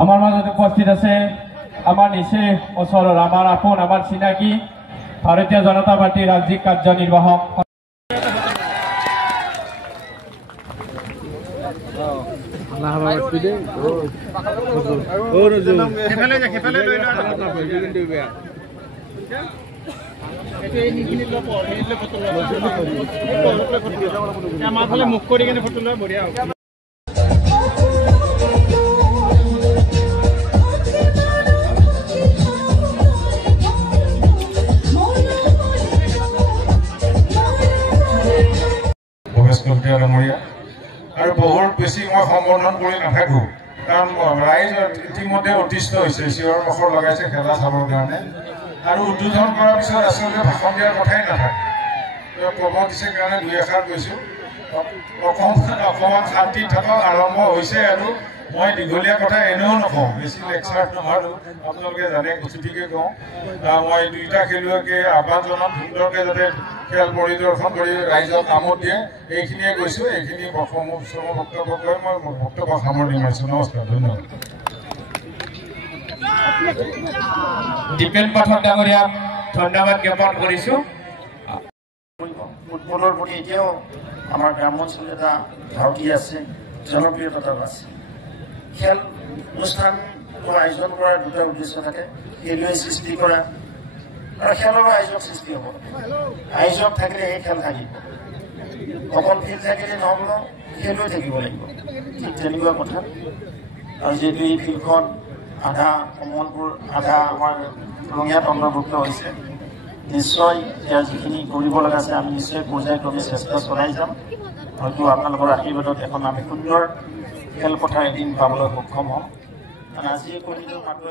আমাৰ মাঝে উপস্থিত আছে আমাৰ নিচে ওচৰৰ আমাৰ আপোন আমাৰ চিনাকি ভাৰতীয় জনতা পাৰ্টিৰ ৰাজ্যিক কাৰ্যনিৰ্বাহক মুখ কৰি কিনে ফটো লোৱা বঢ়িয়া হ'ব। আৰু বহুত বেছি মই সম্বোধন কৰি নাথাকোঁ কাৰণ ৰাইজ ইতিমধ্যে অতিষ্ঠ হৈছে, চিঞৰ বাখৰ লগাইছে খেলা চাবৰ কাৰণে। আৰু উদ্বোধন কৰাৰ পিছত আচলতে ভাষণ দিয়াৰ কথাই নাথাকে, প্ৰমোদ দিছে কাৰণে দুই এষাৰ কৈছোঁ। অকণমান শান্তি থাকক, আৰম্ভ হৈছে। আৰু মই দীঘলীয়া কথা এনেও নকওঁ, বেছি লেকচাৰ নোৱাৰোঁ, আপোনালোকে জানে, গতিকে কওঁ মই দুইটা খেলুৱৈকে আহ্বান জনাম সুন্দৰকৈ যাতে খেল পৰিদৰ্শন কৰি ৰাইজক কামত দিয়ে, এইখিনিয়ে কৈছোঁ। এইখিনি বক্তব্য কৈ মই বক্তব্য সামৰণি মাৰিছোঁ। নমস্কাৰ, ধন্যবাদ। দীপেন পাঠক ডাঙৰীয়াক ধন্যবাদ জ্ঞাপন কৰিছোঁ। ফুটবলৰ প্ৰতি এতিয়াও আমাৰ গ্ৰামাঞ্চলত এটা ধাউতি আছে, জনপ্ৰিয়তা আছে। খেল অনুষ্ঠান আয়োজন কৰাৰ দুটা উদ্দেশ্য থাকে, খেলুৱৈ সৃষ্টি কৰা আৰু খেলৰ আয়োজক সৃষ্টি হ'ব। আয়োজক থাকিলে এই খেল থাকিব, অকল ফিল্ড থাকিলে নহ'ব, খেলুৱৈ থাকিব লাগিব। ঠিক তেনেকুৱা কথা। আৰু যিহেতু এই ফিল্ডখন আধা কমলপুৰ আধা আমাৰ ৰঙিয়াত অন্তৰ্ভুক্ত হৈছে, নিশ্চয় ইয়াৰ যিখিনি কৰিব লগা আছে আমি নিশ্চয় পৰ্যায়ক্ৰমে চেষ্টা চলাই যাম। হয়তো আপোনালোকৰ আশীৰ্বাদত এখন আমি সুন্দৰ খেলপথাৰ এদিন পাবলৈ সক্ষম হ'ম। কাৰণ আজিয়ে কৰিলোঁ মাত্ৰ